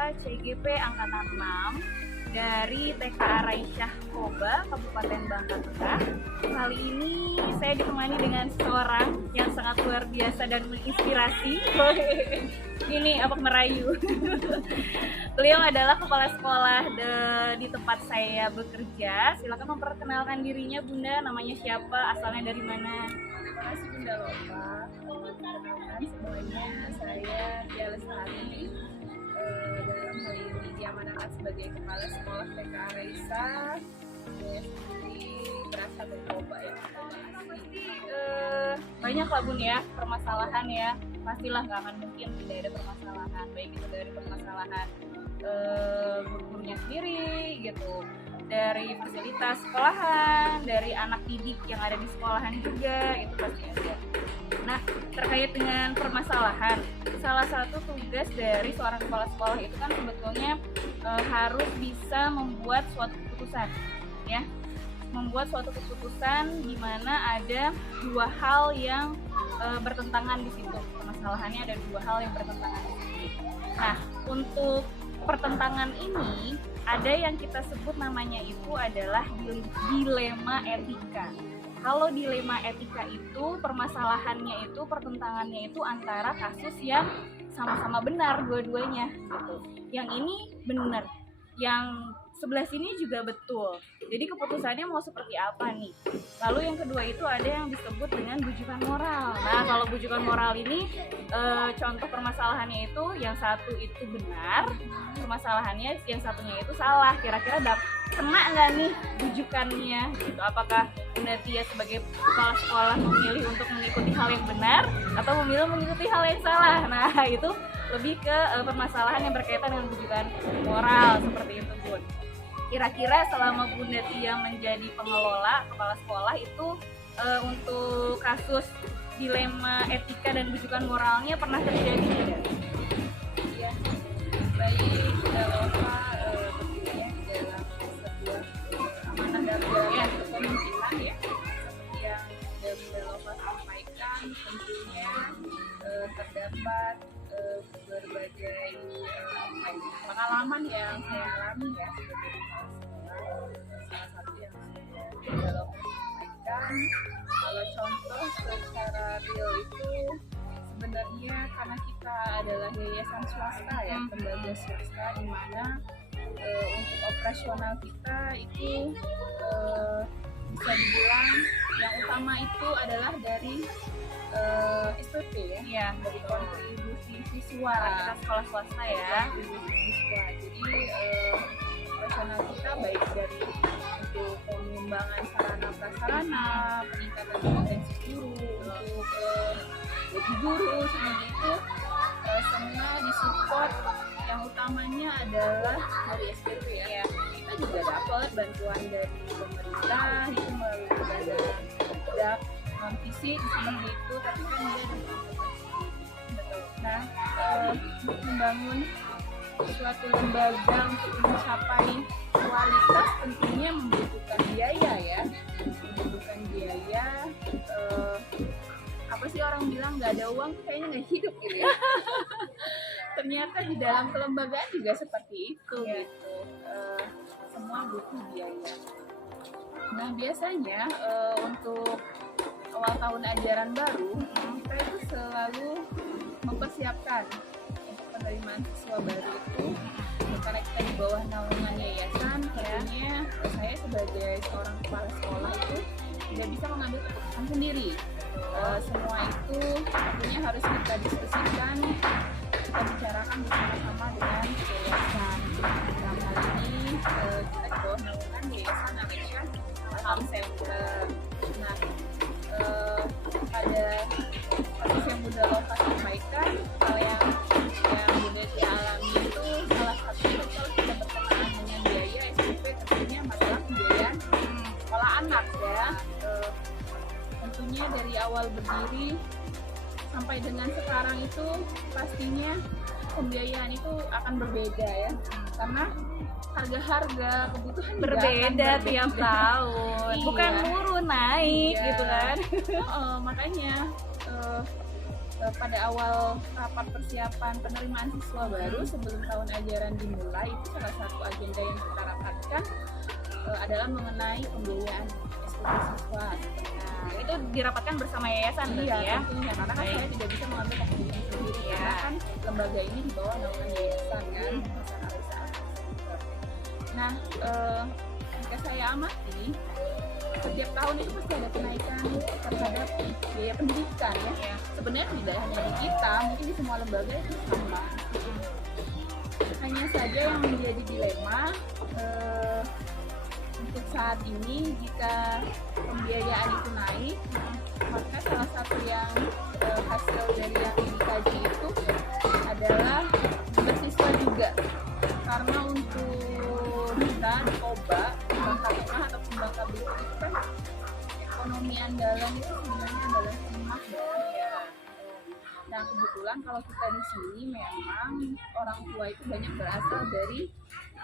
mahasiswa CGP Angkatan 6 dari TK Raisyah Koba, Kabupaten Bangka Tengah. Kali ini saya ditemani dengan seorang yang sangat luar biasa dan menginspirasi. Ini Abang Merayu. Beliau adalah kepala sekolah di tempat saya bekerja. Silakan memperkenalkan dirinya, Bunda. Namanya siapa? Asalnya dari mana? Terima kasih Bunda Lopa. Perkenalkan semuanya, saya Tia Lestari. Dalam hal ini diamanahkan sebagai kepala sekolah TK Raisa. Saya sendiri berasal dari Koba ya. Pasti banyak lah Bun ya permasalahan ya. Pastilah nggak akan mungkin tidak ada permasalahan, baik itu dari permasalahan gurunya sendiri gitu, dari fasilitas sekolahan, dari anak didik yang ada di sekolahan juga, itu pasti ada. Nah, terkait dengan permasalahan, salah satu tugas dari seorang kepala sekolah itu kan sebetulnya harus bisa membuat suatu keputusan, ya, membuat suatu keputusan di mana ada dua hal yang bertentangan di situ. Permasalahannya ada dua hal yang bertentangan di situ. Nah, untuk pertentangan ini ada yang kita sebut namanya itu adalah dilema etika. Kalau dilema etika itu permasalahannya itu, pertentangannya itu antara kasus yang sama-sama benar dua-duanya gitu. Yang ini benar, yang sebelah sini juga betul. Jadi keputusannya mau seperti apa nih? Lalu yang kedua itu ada yang disebut dengan bujukan moral. Nah, kalau bujukan moral ini contoh permasalahannya itu yang satu itu benar, permasalahannya yang satunya itu salah. Kira-kira kena nggak nih bujukannya? Gitu. Apakah Bunda Tia sebagai kepala sekolah memilih untuk mengikuti hal yang benar atau memilih mengikuti hal yang salah? Nah, itu lebih ke permasalahan yang berkaitan dengan bujukan moral seperti itu, Bun. Kira-kira selama Bunda Tia menjadi pengelola kepala sekolah itu untuk kasus dilema etika dan bujukan moralnya pernah terjadi tidak? Iya, baik Bunda Lopa tentunya dalam sebuah amanah dan kepemimpinan ya, seperti yang Bunda Lopa sampaikan, tentunya terdapat berbagai pengalaman yang saya alami ya sebagai kepala sekolah. Salah satu yang Bunda Lopa sampaikan, kalau contoh secara real itu sebenarnya karena kita adalah yayasan swasta ya, lembaga swasta di mana untuk operasional kita itu bisa dibilang yang utama itu adalah dari SPP ya, dari kontribusi siswa. Kita sekolah swasta ya. Kontribusi siswa. Jadi operasional kita baik dari untuk pengembangan sarana prasarana, peningkatan kompetensi guru, untuk gaji guru seperti itu, semua disupport. Yang utamanya adalah dari SPP ya. Kita juga dapat bantuan dari pemerintah itu melalui badan non fisik seperti itu, tapi kan dia betul. Nah, untuk membangun suatu lembaga untuk mencapai kualitas tentunya membutuhkan biaya ya, membutuhkan biaya. Apa sih orang bilang nggak ada uang tuh kayaknya nggak hidup gitu ya. Ternyata di dalam kelembagaan juga seperti itu gitu. Semua butuh biaya. Nah, biasanya untuk awal tahun ajaran baru kita itu selalu mempersiapkan untuk penerimaan siswa baru itu, karena kita di bawah naungan yayasan. Tentunya saya sebagai seorang kepala sekolah itu tidak bisa mengambil keputusan sendiri. Semua itu tentunya harus kita diskusikan, kita bicarakan bersama-sama dengan yayasan. Dalam hal ini kita di bawah naungan yayasan Raisyah Alam Center. Nah, pada kasus yang Bunda Lopa sampaikan, hal yang Bunda Tia alami itu salah satunya kalau kita berkenaan dengan biaya SPP, tentunya masalah pembiayaan sekolah anak ya. Tentunya dari awal berdiri sampai dengan sekarang itu pastinya pembiayaan itu akan berbeda ya, karena harga-harga kebutuhan Berbeda tiap tahun. Iya. Bukan turun naik Iya. gitu kan. Makanya pada awal rapat persiapan penerimaan siswa baru sebelum tahun ajaran dimulai, itu salah satu agenda yang kita rapatkan adalah mengenai pembiayaan SPP siswa. Nah, itu dirapatkan bersama yayasan berarti ya? Tentunya, karena kan saya tidak bisa mengambil keputusan sendiri, karena kan lembaga ini di bawah naungan yayasan kan. Nah, jika saya amati, setiap tahun itu pasti ada kenaikan terhadap biaya pendidikan ya. Sebenarnya tidak hanya di kita, mungkin di semua lembaga itu sama. Hanya saja yang menjadi dilema untuk saat ini, jika pembiayaan itu naik, maka salah satu yang hasil dari yang dikaji itu adalah beasiswa juga. Karena untuk kita di Koba, Bangka Tengah ataupun Bangka Belitung itu kan ekonomi andalan itu sebenarnya adalah emas ya. Nah kebetulan kalau kita di sini memang orang tua itu banyak berasal dari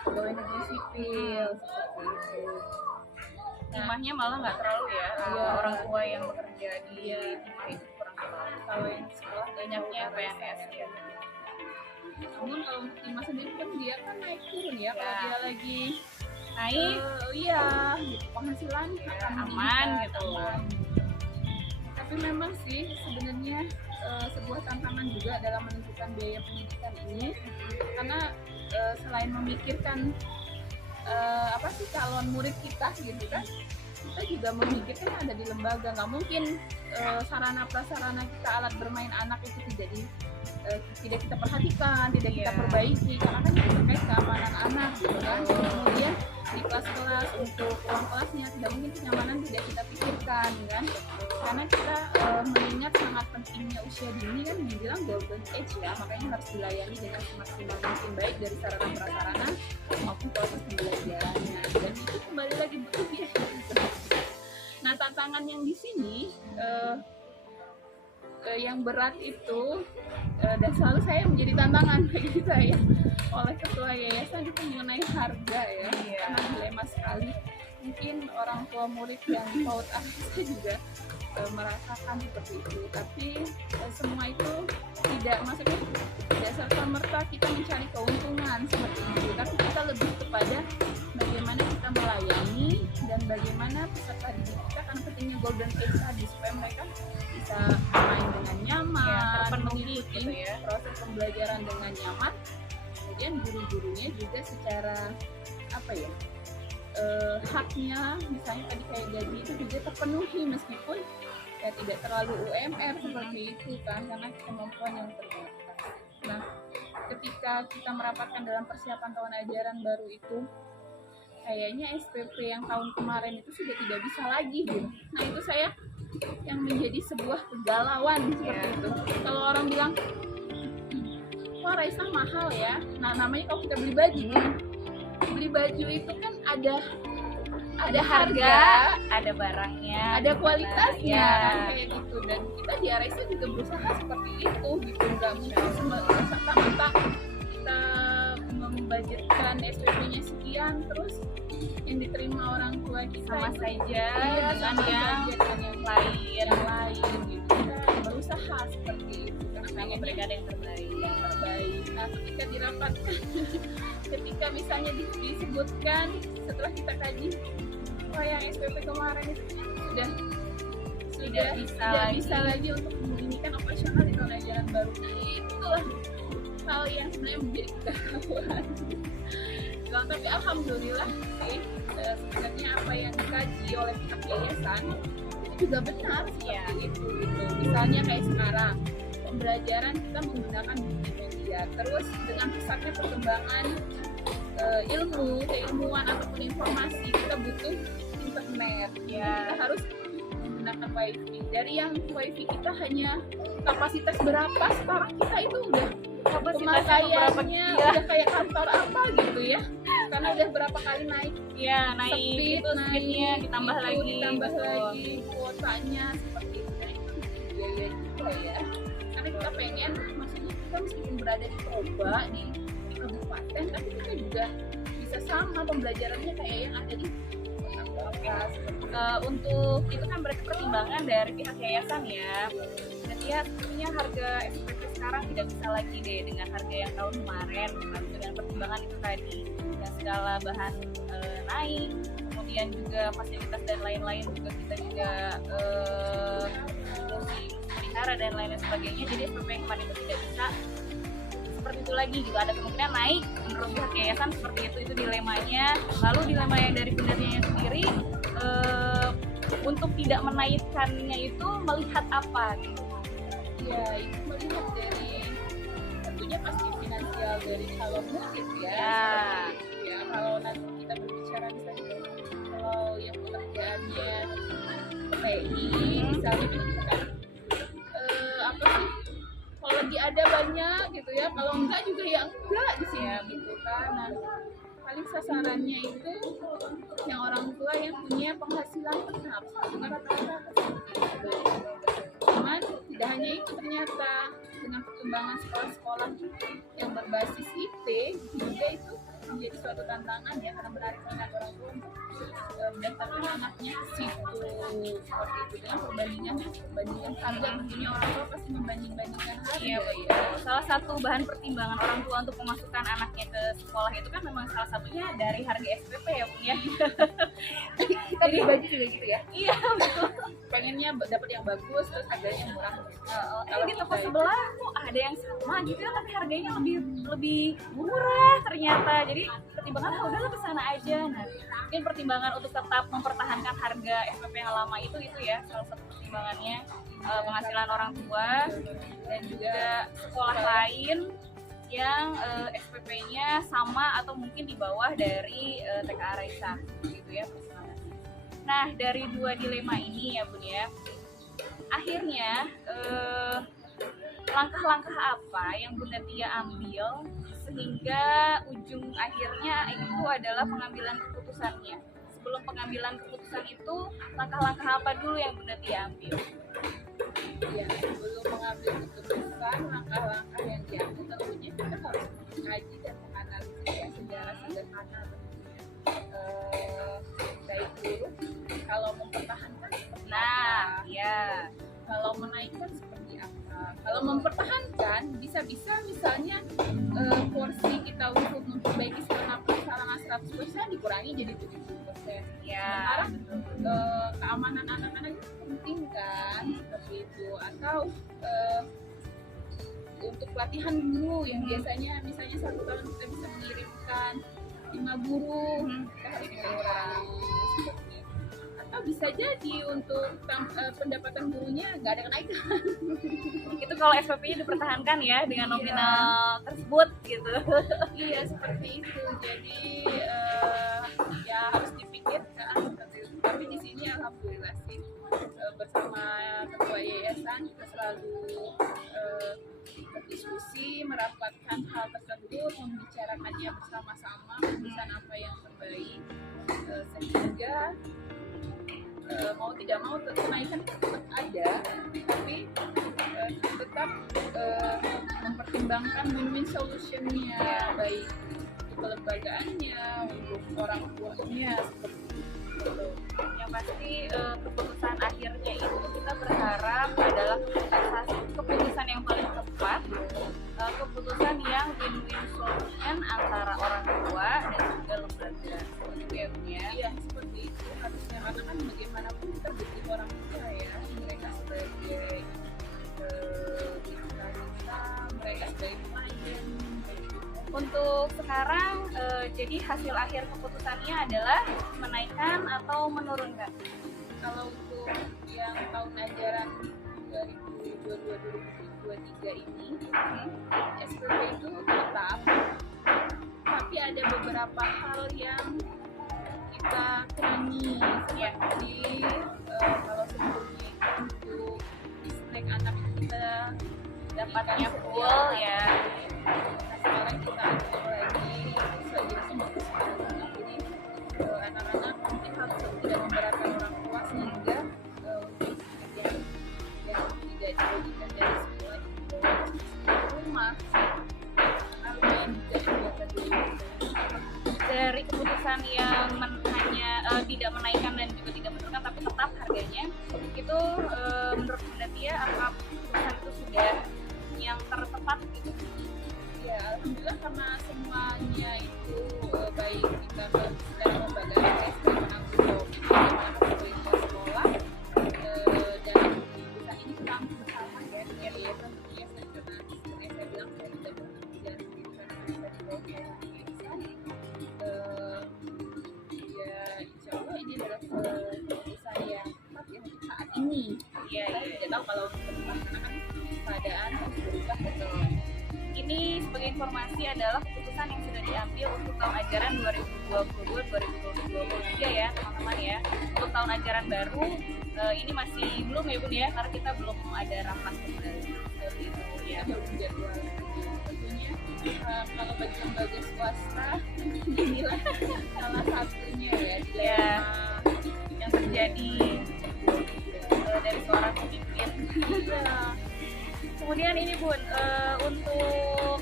pegawai negeri sipil seperti itu. Rumahnya malah nggak terlalu ya, orang tua yang bekerja di TV itu kurang terlalu. Kalau yang sekolah Banyaknya PNS ya. Namun kalau untuk Dimas sendiri kan dia kan naik turun ya, kalau dia lagi Naik iya gitu, penghasilan akan aman meningkat, gitu. aman. Tapi memang sih sebenarnya sebuah tantangan juga dalam menentukan biaya pendidikan ini, karena selain memikirkan apa sih calon murid kita gitu kan, kita juga memikirkan ada di lembaga. Nggak mungkin sarana prasarana kita, alat bermain anak itu tidak kita perhatikan, tidak kita perbaiki, karena kan itu terkait keamanan anak gitu kan. Kemudian di kelas-kelas untuk ruang kelasnya tidak mungkin kenyamanan tidak kita pikirkan kan, karena kita mengingat sangat pentingnya usia dini kan, dibilang golden age ya, makanya harus dilayani dengan semaksimal mungkin baik dari sarana prasarana maupun proses pembelajarannya, dan itu kembali lagi butuh biaya. Nah tantangan yang di sini yang berat itu dan selalu saya menjadi tantangan bagi saya oleh ketua yayasan itu mengenai harga ya, karena dilema sekali. Mungkin orang tua murid yang paut akhirnya juga merasakan seperti itu, tapi semua itu tidak, maksudnya tidak serta-merta kita mencari keuntungan seperti itu, tapi kita lebih kepada bagaimana kita melayani dan bagaimana peserta didik kita, karena pentingnya golden age tadi, supaya mereka bisa main dengan nyaman, mengikuti gitu ya, proses pembelajaran dengan nyaman. Kemudian guru-gurunya juga secara apa ya, haknya misalnya tadi kayak gaji itu juga terpenuhi, meskipun ya tidak terlalu UMR seperti itu kan, karena kemampuan yang terbatas. Nah ketika kita merapatkan dalam persiapan tahun ajaran baru itu, kayaknya SPP yang tahun kemarin itu sudah tidak bisa lagi gitu. Nah itu saya yang menjadi sebuah kegalauan seperti itu. Kalau orang bilang, wah Raisa mahal ya, nah namanya kalau kita beli baju itu kan ada harga, ada barangnya, ada kualitasnya kan, kayak gitu. Dan kita di Raisa juga berusaha seperti itu gitu, nggak mungkin serta-merta kita membudgetkan SPP-nya sekian terus yang diterima orang tua kita sama itu saja dengan yang lain gitu. Kita berusaha seperti itu karena pengen memberikan yang terbaik. Nah ketika dirapatkan ketika misalnya disebutkan setelah kita kaji, oh yang SPP kemarin itu sudah bisa lagi untuk meminikan operasional di tahun ajaran baru. Itulah hal yang sebenarnya menjadi kegalauan. Tapi alhamdulillah sih sebenarnya apa yang dikaji oleh pihak yayasan itu juga benar seperti itu gitu. Misalnya kayak sekarang pembelajaran kita menggunakan multimedia, terus dengan pesatnya perkembangan ilmu, keilmuan ataupun informasi, kita butuh internet ya, kita harus menggunakan wifi. Dari yang wifi kita hanya kapasitas berapa, sekarang kita itu udah pemakaiannya udah kayak kantor apa gitu ya, karena udah berapa kali naik speednya ditambah lagi kuotanya seperti itu. Dan itu biaya juga ya, karena kita pengen, maksudnya kita meskipun berada di Koba di kabupaten, tapi kita juga bisa sama pembelajarannya kayak yang ada di kota Oke. Untuk itu kan berarti pertimbangan dari pihak yayasan ya. Dan ya tentunya harga SPP sekarang tidak bisa lagi deh dengan harga yang tahun kemarin, dengan pertimbangan itu tadi yang segala bahan naik, kemudian juga fasilitas dan lain-lain juga kita juga pelihara dan lain sebagainya. Jadi SPP yang kemarin itu tidak bisa seperti itu lagi gitu, ada kemungkinan naik menurut pihak yayasan seperti itu dilemanya. Lalu dilema yang dari pendirinya sendiri untuk tidak menaikkannya itu melihat apa gitu? Ya itu melihat dari tentunya pasti finansial dari calon murid ya. Ya kalau nanti kita berbicara misalnya kalau yang pekerjaannya PI misalnya itu kan apa sih, kalau lagi ada banyak gitu ya, kalau enggak juga ya enggak di sini gitu kan. Nah, paling sasarannya itu yang orang tua yang punya penghasilan tetap dengan rata-rata seperti itu. Cuman tidak hanya itu, ternyata dengan perkembangan sekolah-sekolah yang berbasis IT juga itu menjadi suatu tantangan ya, karena menarik minat orang tua untuk mendaftarkan anaknya ke situ seperti itu. Dengan perbandingan harga, tentunya orang tua pasti membandingkan harga. Iya, ya. Salah satu bahan pertimbangan orang tua untuk memasukkan anaknya ke sekolah itu kan memang salah satunya dari harga SPP ya Bung ya. Kita pribadi juga gitu ya. Iya betul. Pengennya dapat yang bagus terus harganya murah. Kalau di toko sebelah kok ada yang sama gitu ya, tapi harganya lebih murah ternyata. Jadi pertimbangan udahlah ke sana aja. Nah, mungkin pertimbangan untuk tetap mempertahankan harga SPP yang lama itu ya salah satu pertimbangannya, penghasilan orang tua dan juga sekolah lain yang SPP-nya sama atau mungkin di bawah dari TKA Raisa gitu ya pertimbangannya. Nah, dari dua dilema ini ya Bun ya, akhirnya langkah-langkah apa yang Bunda Tia ambil sehingga ujung akhirnya itu adalah pengambilan keputusannya. Sebelum pengambilan keputusan itu, langkah-langkah apa dulu yang Bunda Tia ambil? Ya, sebelum mengambil keputusan, langkah-langkah yang diambil tentunya kita harus mengkaji dan menganalisis ya, secara sederhana tentunya. Baik buruk, kalau mempertahankan seperti apa? Ya. Kalau menaikkan seperti apa? Kalau mempertahankan, bisa-bisa misalnya porsi kita untuk memperbaiki sarana 100% dikurangi jadi 70%. Ya. Sementara keamanan anak-anak itu penting kan, seperti itu. Atau untuk pelatihan guru yang biasanya misalnya 1 tahun kita bisa mengirimkan 5 guru, kita harus mengurangi seperti itu. Atau bisa jadi untuk pendapatan gurunya nggak ada kenaikan. Itu kalau SPP-nya dipertahankan ya dengan nominal tersebut gitu. Iya seperti itu. Jadi ya harus dipikirkan seperti itu. Tapi di sini alhamdulillah sih bersama ketua yayasan kita selalu berdiskusi, merapatkan hal tersebut, membicarakannya bersama-sama, keputusan apa yang terbaik sehingga mau tidak mau kenaikan tetap ada, tapi tetap mempertimbangkan win-win solutionnya, baik untuk kelembagaannya, untuk orang tuanya seperti itu. Yang pasti keputusan akhirnya itu kita berharap adalah keputusan yang paling tepat, keputusan yang win-win solution antara orang tua dan juga lembaga. Gitu ya Bun ya. Iya seperti itu harusnya, karena kan bagaimanapun kita butuh orang tua ya, mereka sebagai mereka sebagai pemain. Untuk sekarang jadi hasil akhir keputusannya adalah menaikkan atau menurunkan? Kalau untuk yang tahun ajaran 2022-2023 ini SPP itu tetap, tapi ada beberapa hal yang kita kurangi seperti kalau sebelumnya untuk snack anak kita Dapatnya full ya. Sekarang kita atur lagi sebagai bagus sekali. Jadi anak-anak mungkin harus tidak memberatkan orang tua sehingga untuk yang tidak dibagikan dari sekolah di rumah lumayan juga kegiatan di dari keputusan yang hanya tidak menaikkan dan juga tidak menurunkan tapi tetap harganya itu menurut Bunda Tia apakah keputusan itu sudah yang tertepat gitu? Ya, alhamdulillah karena semuanya itu baik kita dari lembaga sebagai penanggung jawab bagaimana pemerintah sekolah dan keputusan ini kita ambil bersama ya tentunya secara seperti yang saya bilang saya tidak berkebijakan kita di bawah ya insya Allah ini adalah keputusan yang tepat ya untuk saat ini. Saya tidak tahu kalau untuk depan karena kan keadaan harus berubah betul. Ini sebagai informasi adalah keputusan yang sudah diambil untuk tahun ajaran 2022-2023 ya teman-teman ya. Untuk tahun ajaran baru ini masih belum ya Bun ya, karena kita belum ada rapat kembali seperti itu ya. Belum jadwal tentunya kalau bagi lembaga swasta inilah salah satunya ya dilema yang terjadi dari seorang pemimpin. Kemudian ini Bun, untuk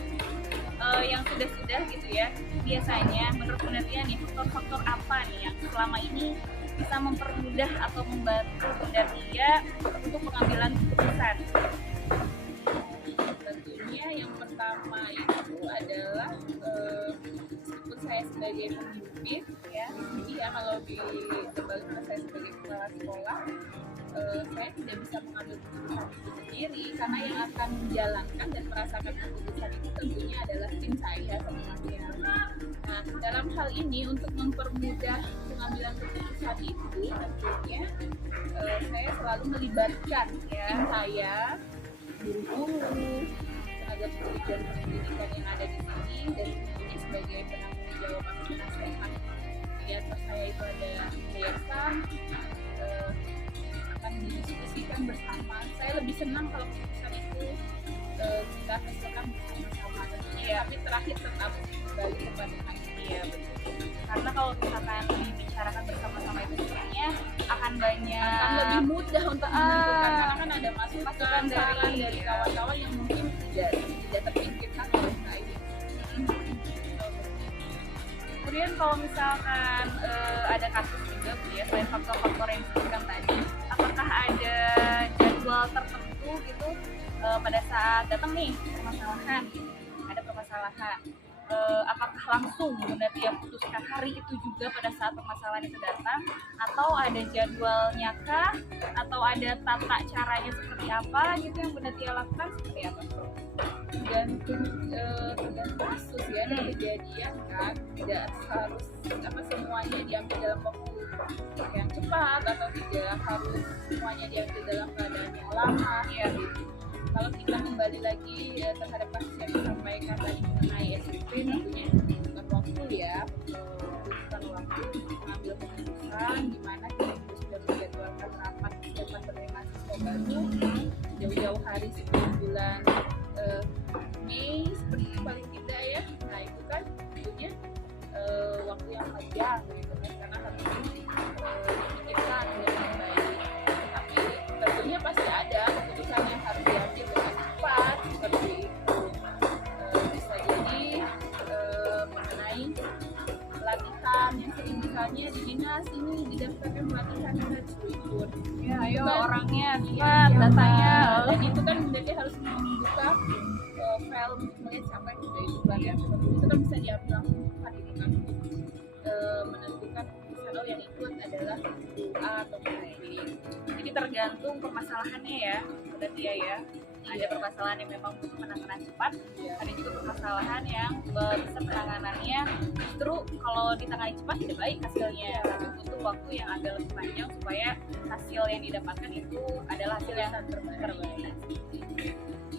yang sudah-sudah gitu ya, biasanya menurut Bunda Tia nih faktor-faktor apa nih yang selama ini bisa mempermudah atau membantu Bunda Tia untuk pengambilan keputusan? Tentunya yang pertama itu adalah meskipun saya sebagai pemimpin ya, jadi ya kalau di lembaga saya sebagai kepala sekolah saya tidak bisa mengambil keputusan itu sendiri karena yang akan menjalankan dan merasakan keputusan itu tentunya adalah tim saya sebenarnya. Nah, dalam hal ini untuk mempermudah pengambilan keputusan itu tentunya saya selalu melibatkan tim saya, guru-guru, tenaga pendidik dan pendidikan yang ada di sini dan tentunya sebagai penanggung jawab atau penasehat di atas saya itu ada yayasan akan didiskusikan bersama. Saya lebih senang kalau keputusan itu kita hasilkan bersama-sama tentunya, tapi terakhir tetap kembali kepada Iya betul. Karena kalau misalkan dibicarakan bersama-sama itu sebenarnya akan banyak akan lebih mudah untuk menentukan karena kan ada masukan dari kawan-kawan yang mungkin tidak terpikirkan oleh saya. Kemudian kalau misalkan ada kasus juga Bu ya, selain faktor-faktor yang disebutkan tadi, apakah ada jadwal tertentu gitu pada saat datang nih permasalahan, ada permasalahan, apakah langsung Bunda Tia putuskan hari itu juga pada saat permasalahan itu datang, atau ada jadwalnya kah, atau ada tata caranya seperti apa gitu yang Bunda Tia lakukan seperti apa? Tergantung kasus ya dan kejadian kan, tidak harus semuanya diambil dalam waktu yang cepat atau tidak harus semuanya diambil dalam keadaan yang lama ya gitu. Kalau kita kembali lagi terhadap kasus yang disampaikan tadi mengenai SPP tentunya bukan waktu ya, bukan waktu untuk mengambil keputusan di mana kita sudah menjadwalkan rapat persiapan penerima siswa baru jauh-jauh hari sebelum bulan Mei seperti itu paling tidak ya. Nah itu kan tentunya waktu yang panjang gitu kan karena harus dipikirkan dengan baik. Tapi tentunya pasti ada keputusan yang harus diambil dengan cepat seperti itu. Bisa jadi mengenai pelatihan yang sering misalnya di dinas ini didaftarkan pelatihan kita disuruh ikut. Ya ayo kan, orangnya ya, datanya. Dan itu kan berarti harus membuka file untuk melihat siapa yang sudah ikut pelatihan seperti itu kan bisa diambil langsung kan itu kan menentukan keputusan yang ikut adalah A atau B. Jadi tergantung permasalahannya ya Bunda Tia ya. Ada permasalahan yang memang butuh penanganan cepat, ada juga permasalahan yang bisa penanganannya justru kalau ditangani cepat tidak baik hasilnya, tapi butuh waktu yang agak lebih panjang supaya hasil yang didapatkan itu adalah hasil yang terbaik.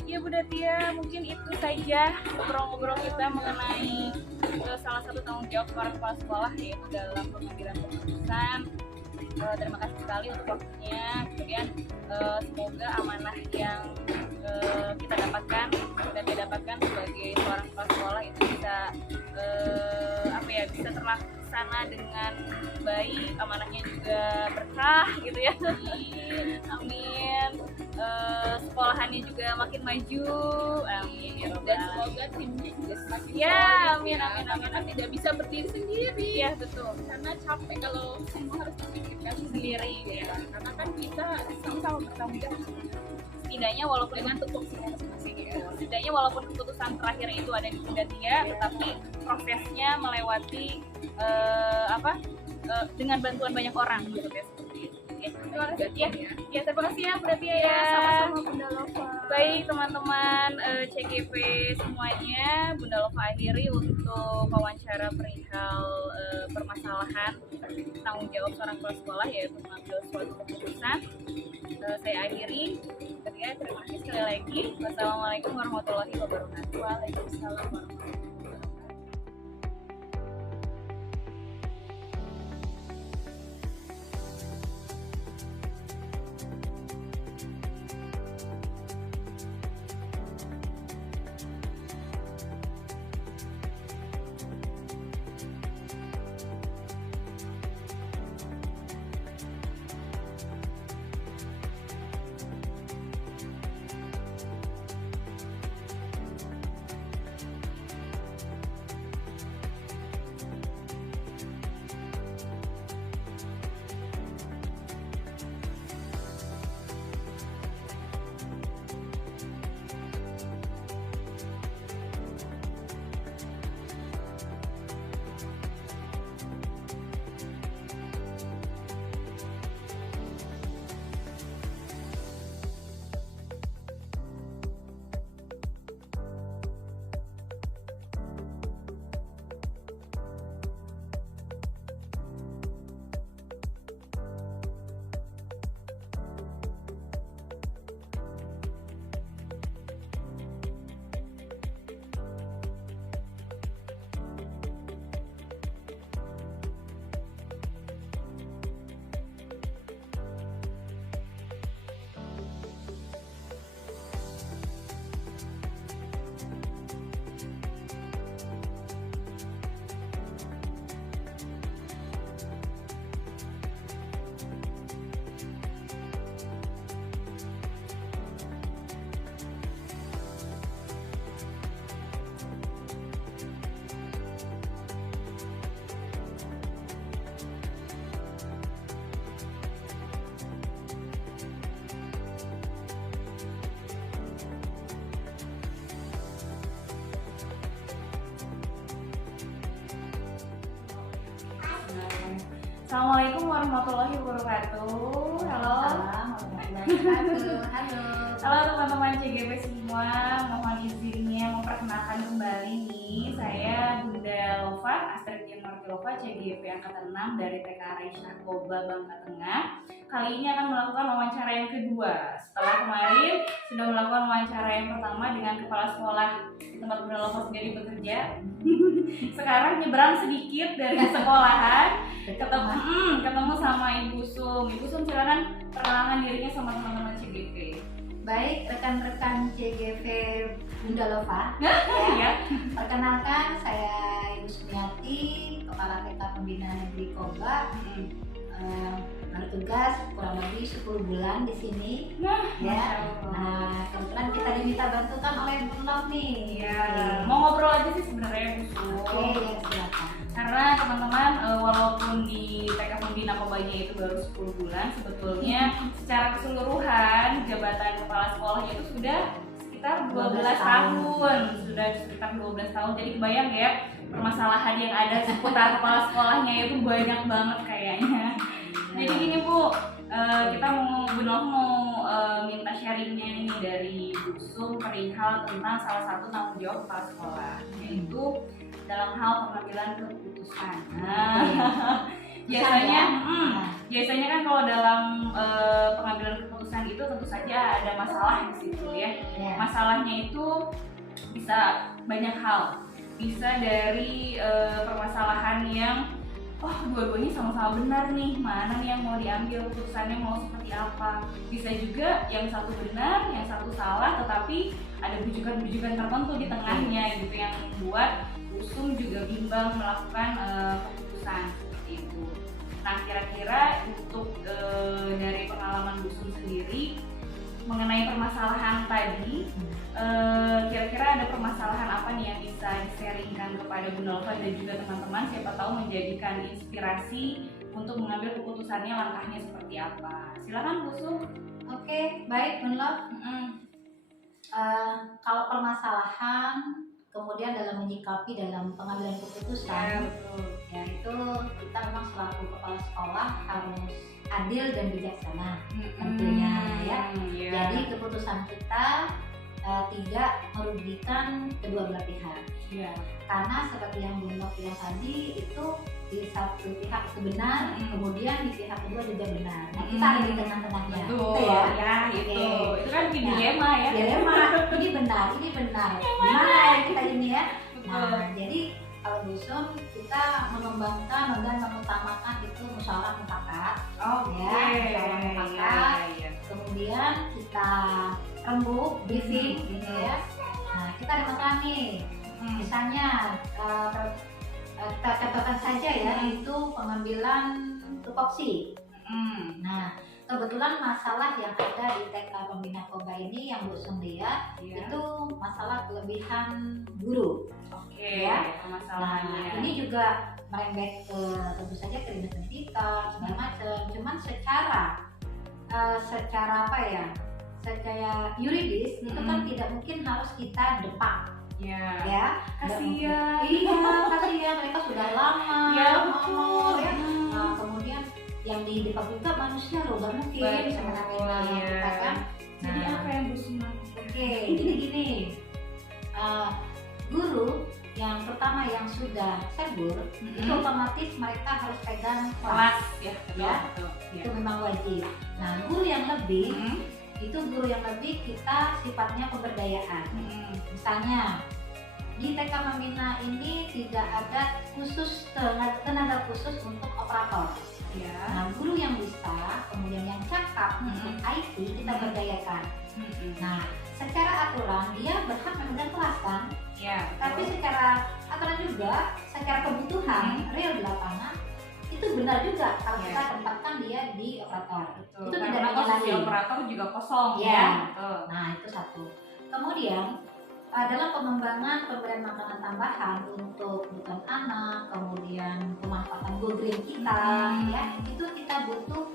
Ya Bunda Tia, mungkin itu saja ngobrol-ngobrol kita mengenai salah satu tanggung jawab seorang kepala sekolah yaitu dalam pengambilan keputusan. Terima kasih sekali untuk waktunya. Kemudian semoga amanah yang kita dapatkan dan didapatkan sebagai seorang kepala sekolah itu bisa bisa terlaksana dengan baik, amanahnya juga berkah gitu ya. Amin. Sekolahannya juga makin maju. Amin ya Rabbal Dan Alamin. semoga timnya juga semakin Ya, solid amin, ya. amin, amin. Karena tidak bisa berdiri sendiri. Iya betul. Karena capek kalau semua harus dipikirkan Sendiri, ya. Karena kan kita sama-sama bertanggung jawab Setidaknya walaupun dengan tupoksinya masing-masing ya. setidaknya walaupun keputusan terakhir itu ada di pundak dia, tetapi prosesnya melewati dengan bantuan banyak orang maksudnya seperti itu. Ya, terima kasih ya. Ya, terima kasih ya Bunda Tia ya. Sama-sama Bunda Lova. Baik teman-teman CGP semuanya, Bunda Lova akhiri untuk wawancara perihal permasalahan tanggung jawab seorang kepala sekolah yaitu mengambil suatu keputusan. Saya akhiri. Ya, terima kasih sekali lagi. Wassalamualaikum warahmatullahi wabarakatuh. Waalaikumsalam warahmatullahi wabarakatuh. Assalamualaikum warahmatullahi wabarakatuh. Halo. Halo teman-teman CGP semua. Mohon izinnya memperkenalkan kembali nih. Saya Bunda Lova, Astrid Yanmarti Lova, CGP Angkatan 6 dari TK Raisya Koba, Bangka Tengah. Kali ini akan melakukan wawancara yang kedua. Setelah kemarin sudah melakukan wawancara yang pertama dengan kepala sekolah di tempat Bunda Lova sendiri bekerja. Sekarang nyebrang sedikit dari sekolahan, ketemu sama Ibu Sum. Ibu Sum silakan perkenalkan dirinya sama teman-teman CGP. Baik, rekan-rekan CGV Bunda Lova. Ya. Perkenalkan, saya Ibu Sumiati, Kepala TK Pembinaan Negeri Koba. Bertugas kurang lebih 10 bulan di sini. Ya. Nah, kebetulan kita diminta bantukan oleh Bu Lov nih. Ya, mau ngobrol aja sih sebenarnya Bu Sum. Oke, ya, silakan. Karena teman-teman walaupun di TK Pembina Kobanya itu baru 10 bulan, sebetulnya secara keseluruhan jabatan kepala sekolahnya itu sudah sekitar 12 tahun. Sudah sekitar 12 tahun. Jadi kebayang ya permasalahan yang ada seputar kepala sekolahnya itu banyak banget kayaknya. Jadi gini Bu, kita mau minta sharingnya nih dari Bu Sum perihal tentang salah satu tanggung jawab kepala sekolah, yaitu dalam hal pengambilan keputusan. Biasanya kan kalau dalam pengambilan keputusan itu tentu saja ada masalah di situ ya. Masalahnya itu bisa banyak hal, bisa dari permasalahan yang dua-duanya sama-sama benar nih, mana nih yang mau diambil keputusannya mau seperti apa. Bisa juga yang satu benar, yang satu salah, tetapi ada bujukan-bujukan tertentu di tengahnya gitu yang membuat Usum juga bimbang melakukan keputusan seperti itu. Nah, kira-kira untuk dari pengalaman Busum sendiri mengenai permasalahan tadi, kira-kira ada permasalahan apa nih yang bisa di-sharingkan kepada Bu Nova dan juga teman-teman, siapa tahu menjadikan inspirasi untuk mengambil keputusannya, langkahnya seperti apa. Silakan Busum. Oke, baik Bu Nova. Kalau permasalahan kemudian dalam menyikapi dalam pengambilan keputusan, ya itu kita memang selaku kepala sekolah harus adil dan bijaksana tentunya ya. Jadi keputusan kita tidak merugikan kedua belah pihak. Karena seperti yang Bu Nova bilang tadi, itu di satu pihak itu benar, kemudian di pihak kedua juga benar. Nah, kita ada di tengah-tengahnya. Betul. Itu ya. Itu kan dilema ya. Dilema. Ini benar. Gimana ya kita ini ya? Nah, jadi kalau Busum kita mengembangkan dan mengutamakan itu musyawarah mufakat. Musyawarah mufakat. Kemudian kita rembuk, briefing, gitu ya. Nah, kita ada masalah nih. Misalnya kita contohkan saja ya, itu pengambilan tupoksi. Nah, kebetulan masalah yang ada di TK Pembina Koba ini yang Busum lihat itu masalah kelebihan guru. Permasalahannya. Nah, ini juga merembet ke tentu saja ke dinas pendidikan segala macam. Cuman secara apa ya? Secara yuridis itu kan tidak mungkin harus kita depak. Ya, kasihan. Iya, kasihan, mereka sudah lama. Nah, kemudian yang di depan juga manusia loh, gak mungkin semena-mena kita kan. Jadi apa yang Busum lakukan? Oke, jadi gini, guru yang pertama yang sudah sebur itu otomatis mereka harus pegang kelas ya. Itu memang wajib. Nah, guru yang lebih kita sifatnya pemberdayaan. Misalnya di TK Pembina ini tidak ada tenaga khusus untuk operator. Nah, guru yang bisa, kemudian yang cakap untuk IT kita berdayakan. Nah, secara aturan dia berhak memegang kelas kan? Tapi secara aturan juga, secara kebutuhan real di lapangan itu benar juga kalau kita tempatkan dia di operator. Itu tidak menyalahi. Operator juga kosong Nah, itu satu. Kemudian dalam pengembangan pemberian makanan tambahan untuk kebutuhan anak, kemudian pemanfaatan go green kita, ya itu kita butuh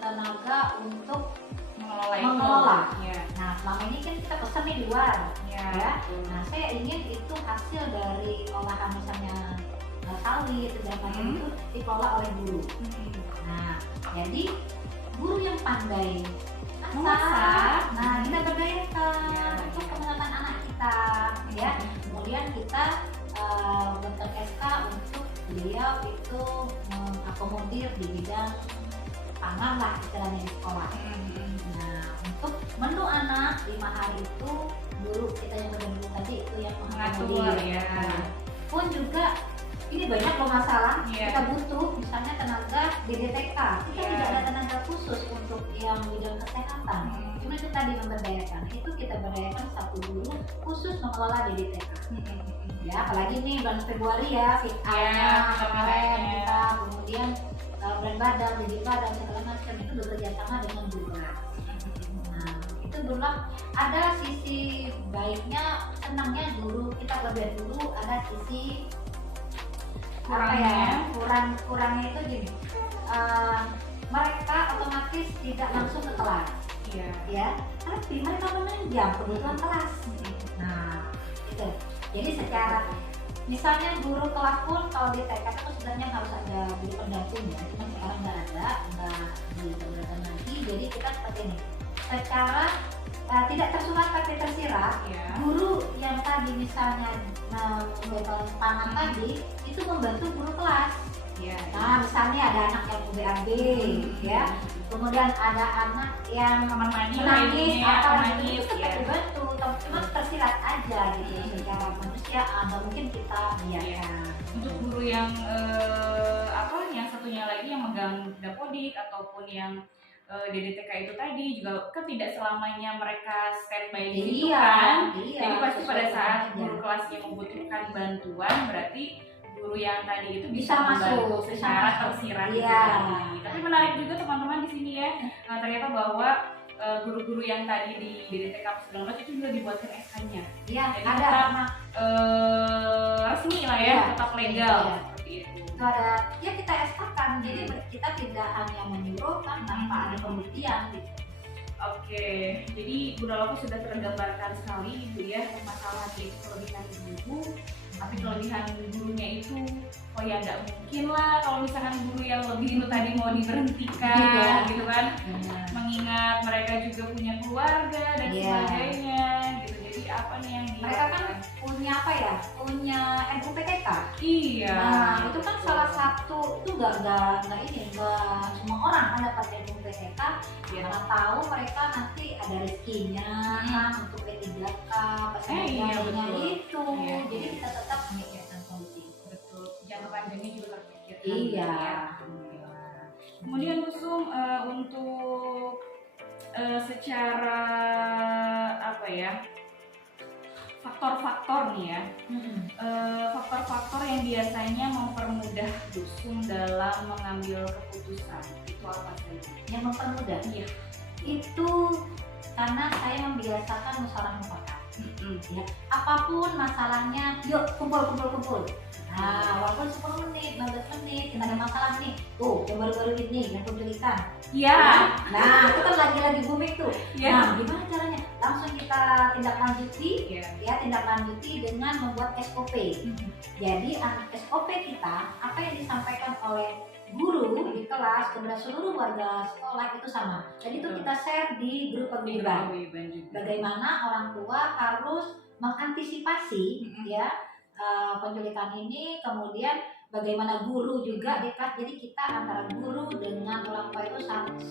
tenaga untuk mengelola. Nah, selama ini kan kita pesan nih di luar, ya. Nah, saya ingin itu hasil dari olahan misalnya sawit dan macam itu dikelola oleh guru. Nah, jadi guru yang pandai masak, nah kita berdayakan untuk pengenalan anak kita, ya. Kemudian kita bentuk SK untuk beliau itu mengakomodir di bidang pangan lah istilahnya di sekolah. Nah, untuk menu anak 5 hari itu guru kita yang berdua tadi itu yang mengakomodir. Pun juga ini banyak loh masalah, kita butuh misalnya tenaga DDTK, kita tidak ada tenaga khusus untuk yang bidang kesehatan. Cuma itu tadi memberdayakan, itu kita berdayakan satu guru khusus mengelola DDTK. Ya, apalagi nih bulan Februari ya, fit-nya kemarin kita, kemudian berat badan, tinggi badan, segala macam itu bekerja sama dengan guru. Nah, itu dulu ada sisi baiknya, senangnya guru kita belajar dulu, ada sisi kurangnya itu gini, mereka otomatis tidak langsung ke kelas, ya, tapi mereka menunjang kebutuhan kelas. Nah, itu. Jadi secara misalnya guru kelas pun kalau di TK itu sebenarnya harus ada guru pendamping ya, cuma sekarang nggak diperbolehkan lagi. Jadi kita seperti ini, secara tidak tersurat tapi tersirat, guru yang tadi misalnya membuat pangan tadi itu membantu guru kelas. Nah, misalnya ada anak yang UBAB, ya, kemudian ada anak yang menangis, itu kita dibantu, cuma tersirat aja gitu. Secara manusiaan, mungkin kita biarkan. Untuk guru yang yang satunya lagi yang megang dapodik ataupun yang DDTK itu tadi juga kan tidak selamanya mereka standby di situ Iya, kan. iya, Jadi pasti pada sesuai saat aja. guru kelasnya membutuhkan bantuan, berarti guru yang tadi itu Bisa membantu masuk, bisa secara masuk. tersirat Iya. gitu tadi. Tapi menarik juga teman-teman di sini ya, ternyata bahwa guru-guru yang tadi di DDTK 19 itu juga dibuatkan SK-nya. Iya, Jadi ada tetap anak resmi lah ya, Iya, tetap legal iya. seperti itu. itu ada ya kita SK-kan, jadi kita tidak hanya menyuruh kan tanpa ada pembuktian gitu. Oke, jadi Bunda Loko sudah tergambarkan sekali gitu ya permasalahan itu kelebihan guru, tapi kelebihan gurunya itu oh ya nggak mungkin lah kalau misalkan guru yang lebih itu tadi mau diberhentikan Iya. gitu kan, Benar. mengingat mereka juga punya keluarga dan Iya. sebagainya gitu. Jadi apa nih yang Mereka kan punya apa ya? Punya RUPTK. iya. Nah, itu kan salah satu itu nggak semua orang kan dapat RUPTK. Iya. Karena tahu mereka nanti ada rezekinya kan untuk P3K, Iya, pesantrennya betul. itu. Iya. Jadi kita tetap memikirkan kondisi itu. Betul, jangka panjangnya juga terpikirkan. Iya. Ya. Kemudian Kusum untuk secara apa ya, faktor-faktor nih ya, faktor-faktor yang biasanya mempermudah Kusum dalam mengambil keputusan itu apa saja? Yang mempermudah Iya. itu karena saya membiasakan musyawarah mufakat. Ya, apapun masalahnya, yuk kumpul. Nah, walaupun 10 menit, 15 menit, kita ada masalah nih. Tuh, yang baru-baru ini, yang penculikan. Iya. Nah, itu kan lagi booming tuh. Iya. Nah, gimana caranya? Langsung kita tindak lanjuti, Iya. ya tindak lanjuti dengan membuat SOP. Jadi, SOP kita, apa yang disampaikan oleh guru di kelas kepada seluruh warga sekolah itu sama. Jadi itu kita share di grup paguyuban. Bagaimana orang tua harus mengantisipasi ya penculikan ini, kemudian bagaimana guru juga di kelas. Jadi kita antara guru dengan orang tua itu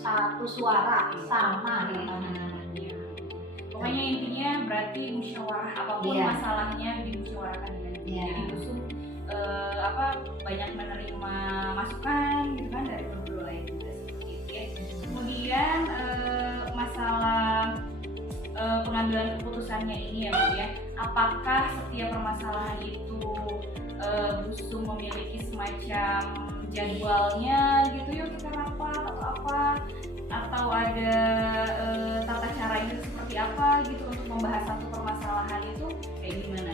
satu suara sama di depan anak-anaknya. Pokoknya intinya berarti musyawarah apapun Iya. masalahnya dimusyawarahkan dengan guru. Iya. Jadi Kusum banyak menerima masukan gitu kan dari guru lain juga seperti itu ya. Kemudian masalah pengambilan keputusannya ini ya Bu ya, apakah setiap permasalahan itu Kusum memiliki semacam jadwalnya gitu yuk kita rapat atau apa, atau ada tata caranya seperti apa gitu untuk membahas satu permasalahan itu kayak gimana?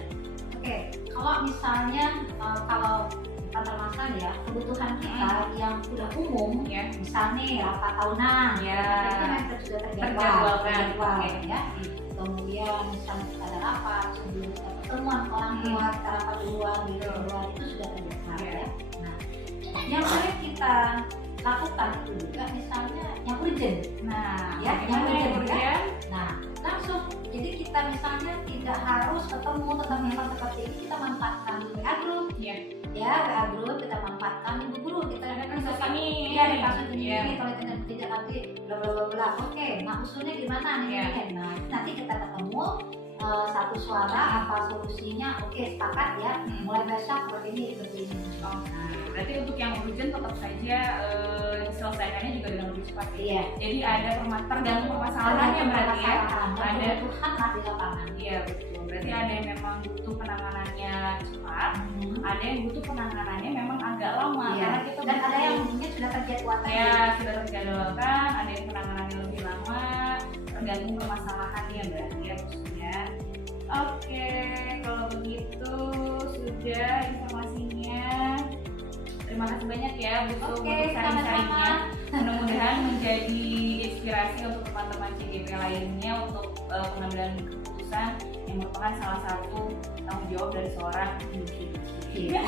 Oke, kalau misalnya kalau bukan permasalahan ya, kebutuhan kita yang sudah umum, Ya. misalnya rapat tahunan, Ya. itu memang sudah Terjadwalkan. terjadwal, Oke. ya. Kemudian misalnya kita ada rapat sebelum kita pertemuan orang tua, kita rapat duluan di luar itu sudah terjadwal Ya. ya. Nah, yang boleh kita lakukan itu juga misalnya yang urgent. Nah, Ya, yang bagaimana yang urgent, urgent? Nah, langsung jadi kita misalnya tidak harus ketemu tetap muka seperti ini, kita manfaatkan WA group, Iya. ya WA group kita manfaatkan ibu guru kita Ada kan kasus ini. iya ada kasus ini Iya. kalau tidak nanti bla bla bla bla. Oke, nah usulnya gimana nih? Iya. Nah nanti kita ketemu satu suara apa solusinya, oke sepakat ya, mulai besok seperti ini. Oh, nah, berarti untuk yang urgent tetap saja diselesaikannya juga dengan lebih cepat ya. Iya. Jadi ada tergantung permasalahannya berarti ya. Ada Ada. kebutuhan lah di lapangan. Iya betul. Berarti ada yang memang butuh penanganannya cepat, ada yang butuh penanganannya memang agak lama Iya. karena kita Dan ada butuh- yang mungkin sudah terjadwalkan. ya sudah terjadwalkan, ada yang penanganannya lebih lama, tergantung permasalahannya berarti ya maksudnya. Oke, kalau begitu sudah informasinya. Terima kasih banyak ya Bu Su Oke, untuk sharing-sharingnya. sama-sama. Mudah-mudahan menjadi inspirasi untuk teman-teman CGP lainnya untuk pengambilan keputusan yang merupakan salah satu tanggung jawab dari seorang individu. Iya.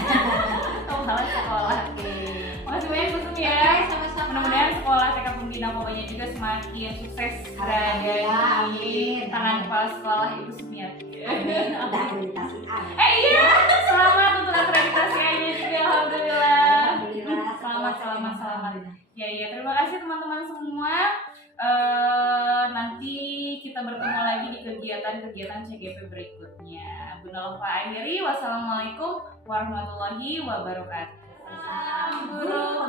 Atau hal sekolah. Oke. Makasih banyak Bu Sumi ya. Oke, sama-sama. Mudah-mudahan sekolah TK Pembina pokoknya juga semakin sukses berada Alhamdulillah, di amin. tangan kepala sekolah Ibu Sumiati. Amin. Udah akreditasi A. Iya, selamat untuk akreditasinya juga, alhamdulillah. Alhamdulillah. Selamat. Ya, terima kasih teman-teman semua. Nanti kita bertemu lagi di kegiatan-kegiatan CGP berikutnya. Bunda Lova akhiri, wassalamualaikum warahmatullahi wabarakatuh. Salam guru.